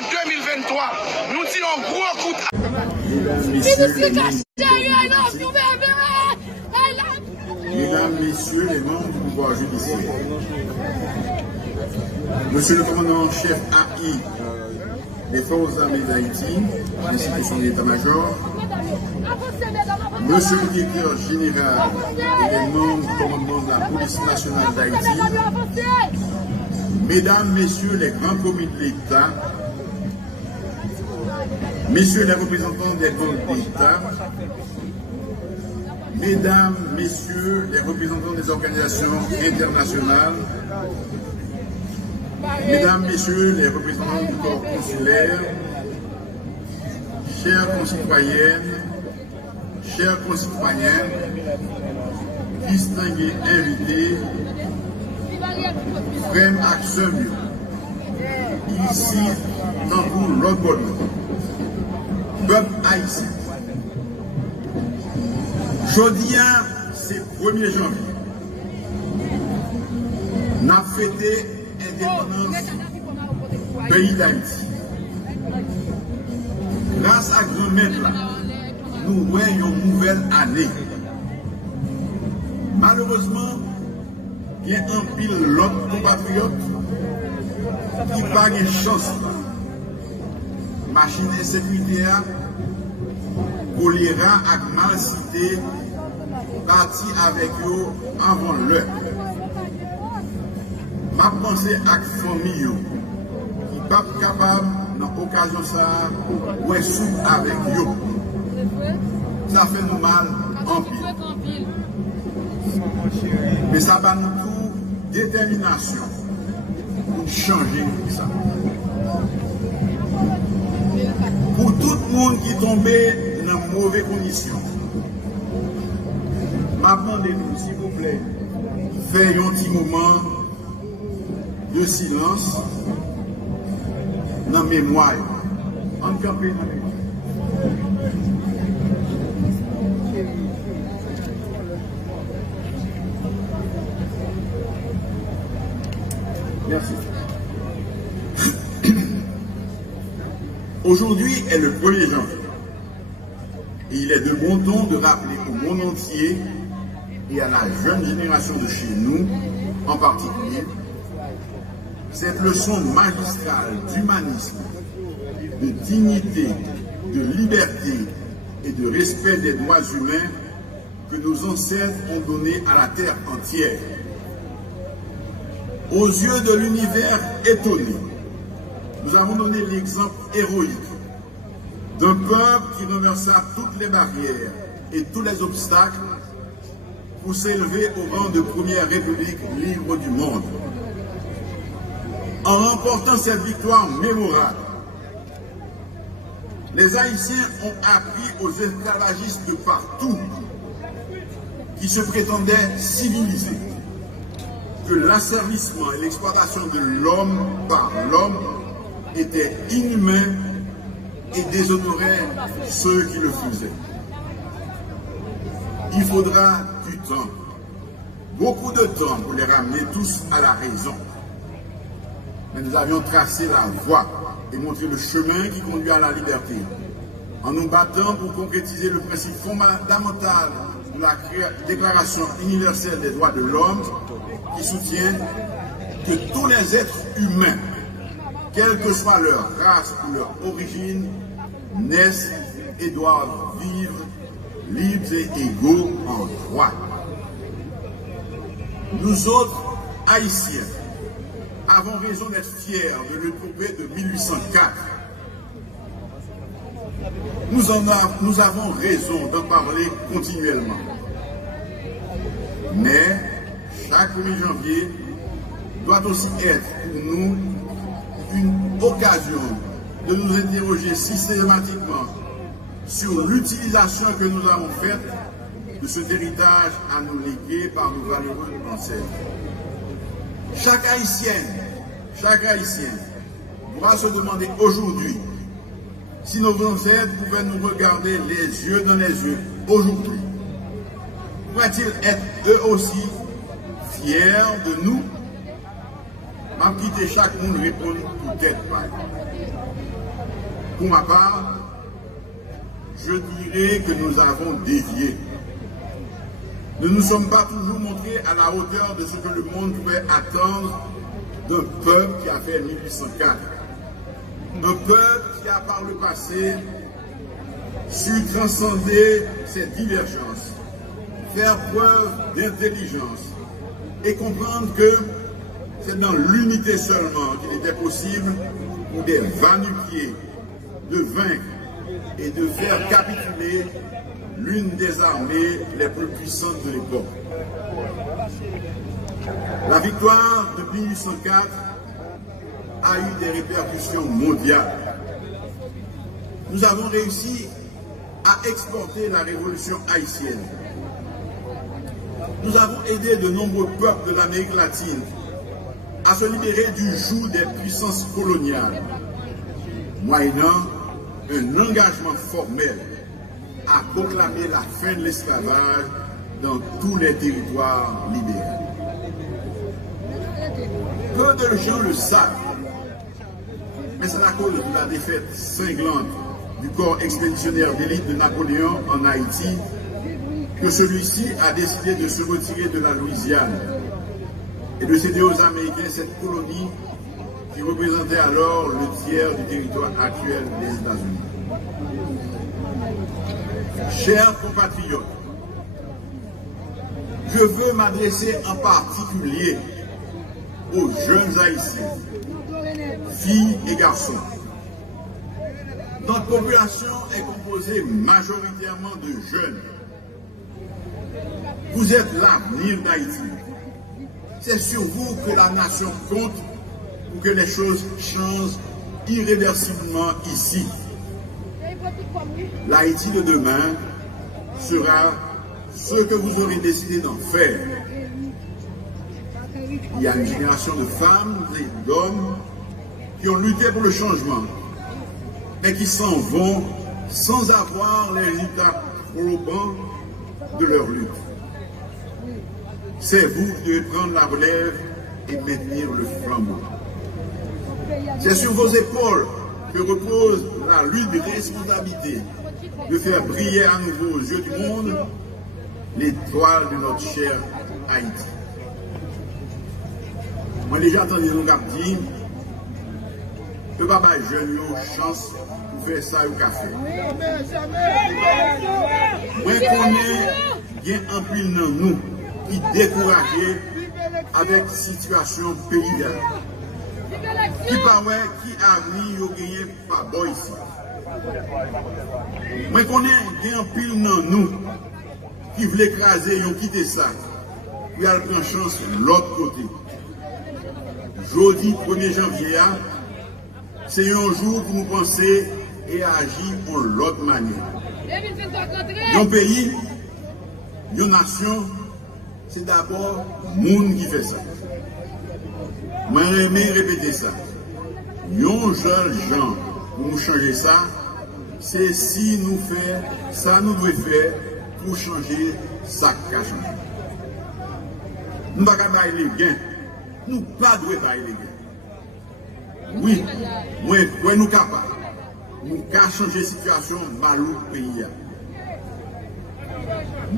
en 2023. Nous disons un gros coup de... Mesdames, Messieurs les membres du pouvoir judiciaire, Monsieur le commandant en chef AI des Forces armées d'Haïti, ainsi que son état-major, Monsieur le directeur général et les membres du commandement de la police nationale d'Haïti, Mesdames, Messieurs les grands commis de l'État, Messieurs les représentants des banques d'État, Mesdames, Messieurs les représentants des organisations internationales, Mesdames, Messieurs les représentants du corps consulaire, chères concitoyennes, chers concitoyens, distingués invités, frères acteurs, ici, dans tout l'autre bord, peuple haïtien. Jeudi, c'est 1er janvier. Nous avons fêté l'indépendance du pays d'Haïti. Grâce à ce maître là, nous voyons une nouvelle année. Malheureusement, il y a un pile l'autre compatriote qui n'a pas de chance. Machine de sécurité, choléra et malcité parti avec eux avant l'heure. Ma pensée à la famille qui n'est pas capable, dans l'occasion ça, de sous avec eux. Ça fait nous mal en pile. Mais ça va nous tout détermination pour changer ça. Pour tout le monde qui est tombé dans mauvaises conditions, m'attendez-nous, s'il vous plaît, faire un petit moment de silence dans la mémoire. En campé dans la mémoire. Merci. Aujourd'hui est le 1er janvier. Et il est de bon ton de rappeler au monde entier et à la jeune génération de chez nous, en particulier, cette leçon magistrale d'humanisme, de dignité, de liberté et de respect des droits humains que nos ancêtres ont donné à la terre entière. Aux yeux de l'univers étonné, nous avons donné l'exemple héroïque d'un peuple qui renversa toutes les barrières et tous les obstacles pour s'élever au rang de première république libre du monde. En remportant cette victoire mémorable, les Haïtiens ont appris aux esclavagistes de partout qui se prétendaient civilisés que l'asservissement et l'exploitation de l'homme par l'homme étaient inhumains et déshonoraient ceux qui le faisaient. Il faudra du temps, beaucoup de temps pour les ramener tous à la raison. Mais nous avions tracé la voie et montré le chemin qui conduit à la liberté, en nous battant pour concrétiser le principe fondamental de la Déclaration universelle des droits de l'homme, qui soutient que tous les êtres humains, quelle que soit leur race ou leur origine, naissent et doivent vivre libres et égaux en droit. Nous autres, Haïtiens, avons raison d'être fiers de l'épopée de 1804. Nous avons raison d'en parler continuellement. Mais chaque 1er janvier doit aussi être pour nous une occasion de nous interroger systématiquement sur l'utilisation que nous avons faite de cet héritage à nous léguer par nos valeureux ancêtres. Chaque Haïtien doit se demander aujourd'hui si nos ancêtres pouvaient nous regarder les yeux dans les yeux aujourd'hui. Pourraient-ils être eux aussi fiers de nous? m'a quitté chaque monde répondre peut-être pas. Pour ma part, je dirais que nous avons dévié. Nous ne nous sommes pas toujours montrés à la hauteur de ce que le monde pouvait attendre d'un peuple qui a fait 1804. Un peuple qui a par le passé su transcender ses divergences, faire preuve d'intelligence et comprendre que c'est dans l'unité seulement qu'il était possible pour des va-nu-pieds de vaincre et de faire capituler l'une des armées les plus puissantes de l'époque. La victoire de 1804 a eu des répercussions mondiales. Nous avons réussi à exporter la révolution haïtienne. Nous avons aidé de nombreux peuples de l'Amérique latine à se libérer du joug des puissances coloniales, moyennant un engagement formel à proclamer la fin de l'esclavage dans tous les territoires libérés. Peu de gens le savent, mais c'est à cause de la défaite cinglante du corps expéditionnaire d'élite de Napoléon en Haïti que celui-ci a décidé de se retirer de la Louisiane et de céder aux Américains cette colonie qui représentait alors le tiers du territoire actuel des États-Unis. Chers compatriotes, je veux m'adresser en particulier aux jeunes Haïtiens, filles et garçons. Notre population est composée majoritairement de jeunes. Vous êtes l'avenir d'Haïti. C'est sur vous que la nation compte pour que les choses changent irréversiblement ici. L'Haïti de demain sera ce que vous aurez décidé d'en faire. Il y a une génération de femmes et d'hommes qui ont lutté pour le changement, mais qui s'en vont sans avoir les résultats probants de leur lutte. C'est vous qui devez prendre la relève et maintenir le flambeau. C'est sur vos épaules que repose la lutte de responsabilité de faire briller à nouveau aux yeux du monde l'étoile de notre cher Haïti. Moi déjà entendu nous dire que papa jeune a chance pour faire ça au café. Moi qu'on est un pile dans nous qui découragé avec la situation pays qui paraît qui a mis au gagné pas bon ici. Moi qu'on est un pile dans nous qui veut écraser, ils ont quitté ça. Puis elle prend chance de l'autre côté. Jeudi 1er janvier, c'est un jour pour nous penser et agir en l'autre manière. Un pays, une nation, c'est d'abord le monde qui fait ça. Moi, j'aime répéter ça. Un seul genre pour nous changer ça, c'est si nous faisons ça, nous devons faire pour changer ça qui a changé. Nous ne pouvons pas bailler les gains. Nous ne pouvons pas bailler les gains. Oui, moi, nous sommes capables. Nous pouvons changer la situation dans le pays.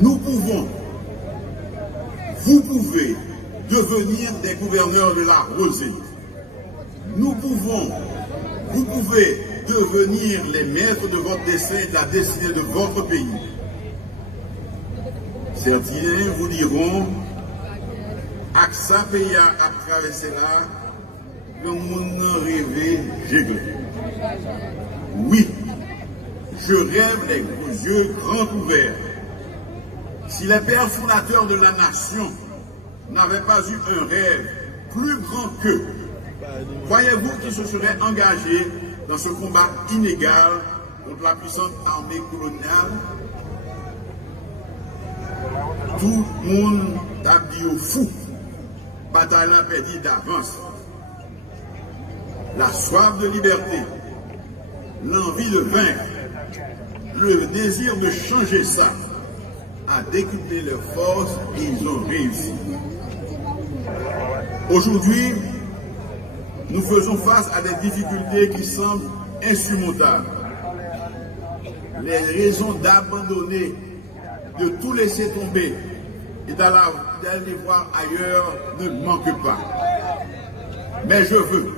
Nous pouvons, vous pouvez devenir des gouverneurs de la rosée. Nous pouvons, vous pouvez devenir les maîtres de votre destin et de la destinée de votre pays. Certains vous diront, AXA pays à traverser là, le monde rêvé, j'ai glé. Oui, je rêve les yeux grands ouverts. Si les pères fondateurs de la nation n'avaient pas eu un rêve plus grand qu'eux, voyez-vous qu'ils se seraient engagés dans ce combat inégal contre la puissante armée coloniale? Tout le monde a dit au fou, bataille a perdu d'avance. La soif de liberté, l'envie de vaincre, le désir de changer ça, a décuplé leurs forces et ils ont réussi. Aujourd'hui, nous faisons face à des difficultés qui semblent insurmontables. Les raisons d'abandonner, de tout laisser tomber et d'aller voir ailleurs ne manquent pas. Mais je veux,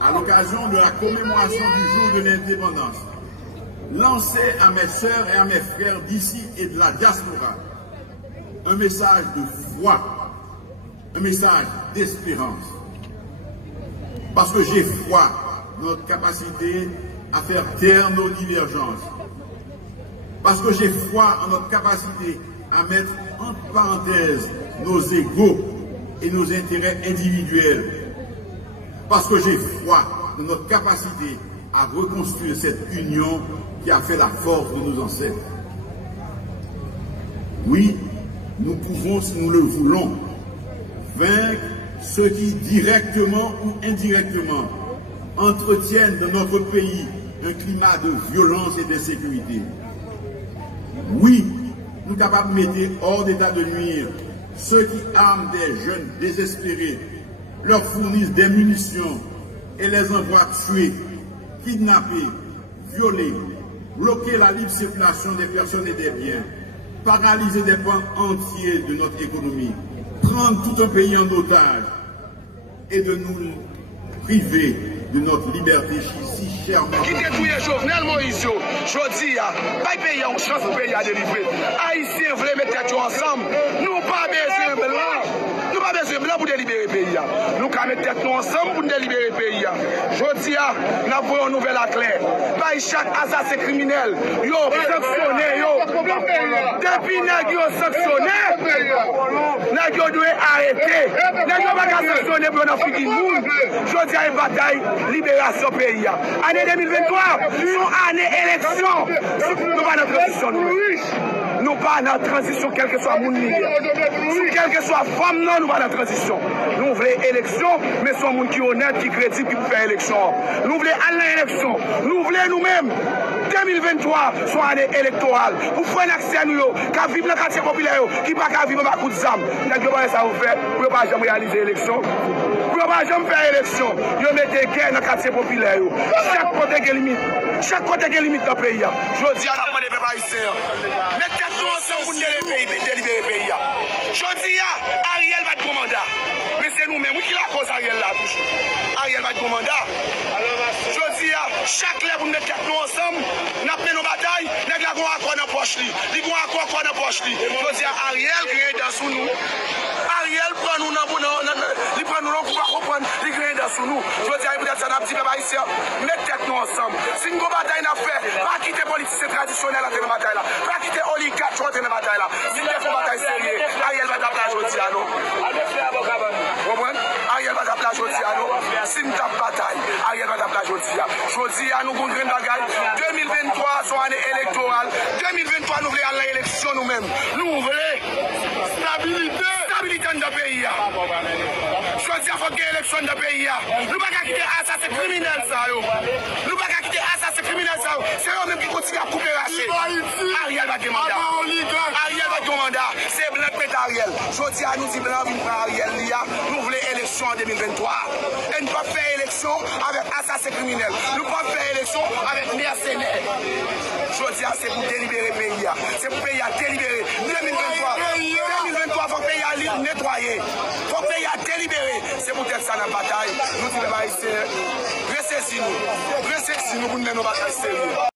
à l'occasion de la commémoration du jour de l'indépendance, lancer à mes sœurs et à mes frères d'ici et de la diaspora un message de foi, un message d'espérance. Parce que j'ai foi dans notre capacité à faire taire nos divergences. Parce que j'ai foi en notre capacité à mettre entre parenthèses nos égos et nos intérêts individuels. Parce que j'ai foi dans notre capacité à reconstruire cette union qui a fait la force de nos ancêtres. Oui, nous pouvons, si nous le voulons, vaincre ceux qui, directement ou indirectement, entretiennent dans notre pays un climat de violence et d'insécurité. Oui, nous sommes capables de mettre hors d'état de nuire ceux qui arment des jeunes désespérés, leur fournissent des munitions et les envoient tuer, kidnapper, violer, bloquer la libre circulation des personnes et des biens, paralyser des pans entiers de notre économie, prendre tout un pays en otage et de nous priver de notre liberté si chèrement. Qui détruit Jovenel Moïse, je dis, pas payer une chance pour payer à délivrer. Haïtiens veulent mettre tête ensemble. Nous pas besoin de blanc. Nous pas besoin de blanc pour délibérer le pays. Nous avons mettre tête ensemble pour délibérer le pays. Je dis, nous avons une nouvelle à clair. Pas chaque assassin criminel, yo sanctionné, yo. Depuis que yo sanctionné, nous devons arrêter. Nous devons pas sanctionner pour nous faire du monde. Je dis, une bataille. Libération pays. Année 2023, son année élection. Nous pas dans transition. Nous pas dans transition, quel que soit mon milieu. Quel que soit femme, non, nous pas dans transition. Nous voulons élection, mais son monde qui est honnête, qui crédible, qui peut faire élection. Nous voulons aller à l'élection. Nous voulons nous-mêmes. 2023, son année électorale. Pour faire un accès à nous, qui vivent dans le quartier populaire, qui ne peuvent pas vivre dans le coup de zam. Nous ne pouvons pas faire, pour ne pas jamais réaliser l'élection. Pour ne pas jamais faire élection. Vous mettez guerre dans le quartier populaire. Chaque côté qui est limite. Chaque côté qui est limite dans le pays. Je dis à la fin des peuples haïtiens. Mettez-nous ensemble pour délibérer le pays. Je dis à Ariel va être mandat. Mais c'est nous-mêmes qui la cause Ariel là. Ariel va être mandat. Je dis à chaque lèvre pour mettre nous ensemble. Nous avons nos batailles. Nous avons un accord dans la poche. Nous avons un accord dans la poche. Je dis à Ariel qui est dans sous nous. Ariel prend nous dans il prend nous pour comprendre. Il est dans sous nous. Je dis à peut-être ça n'a pas dit ici. Mettez nous ensemble. Si nous avons bataille à faire, pas quitter les politiciens traditionnels à la bataille là. Pas quitter oligarques à la bataille là. Si nous avons bataille sérieuse, Ariel va t'appeler aujourd'hui à nous. Ariel va t'appeler aujourd'hui à nous. Si nous avons bataille, Ariel va t'appeler aujourd'hui. Aujourd'hui à nous pour une bagaille. 2023 sont année électorale. 2023 nous voulons aller à l'élection nous-mêmes. Nous voulons stabilité. Stabilité dans le pays. Choisir à faire une élection dans le pays. Nous ne pouvons pas quitter assassin criminel. Nous ne pouvons pas quitter assassin criminel. C'est eux-mêmes qui continuent à couper racher. Ariel va demander. Ariel va demander. C'est blanc qui est Ariel. Choisir à nous dire blanc vient par Ariel. Nous voulons élection en 2023. Et nous ne pouvons pas faire élection avec assassin criminel. Nous ne pouvons pas faire élection avec mercenaires. Choisir c'est pour délibérer le pays. C'est pour le pays à délibérer. 2023. 2023, il faut que le pays à nettoyer. Il faut que le pays à délibérer. C'est pour être ça dans la bataille. Nous disons, restez-y nous. Restez-y nous pour nous mettre nos batailles sérieuses.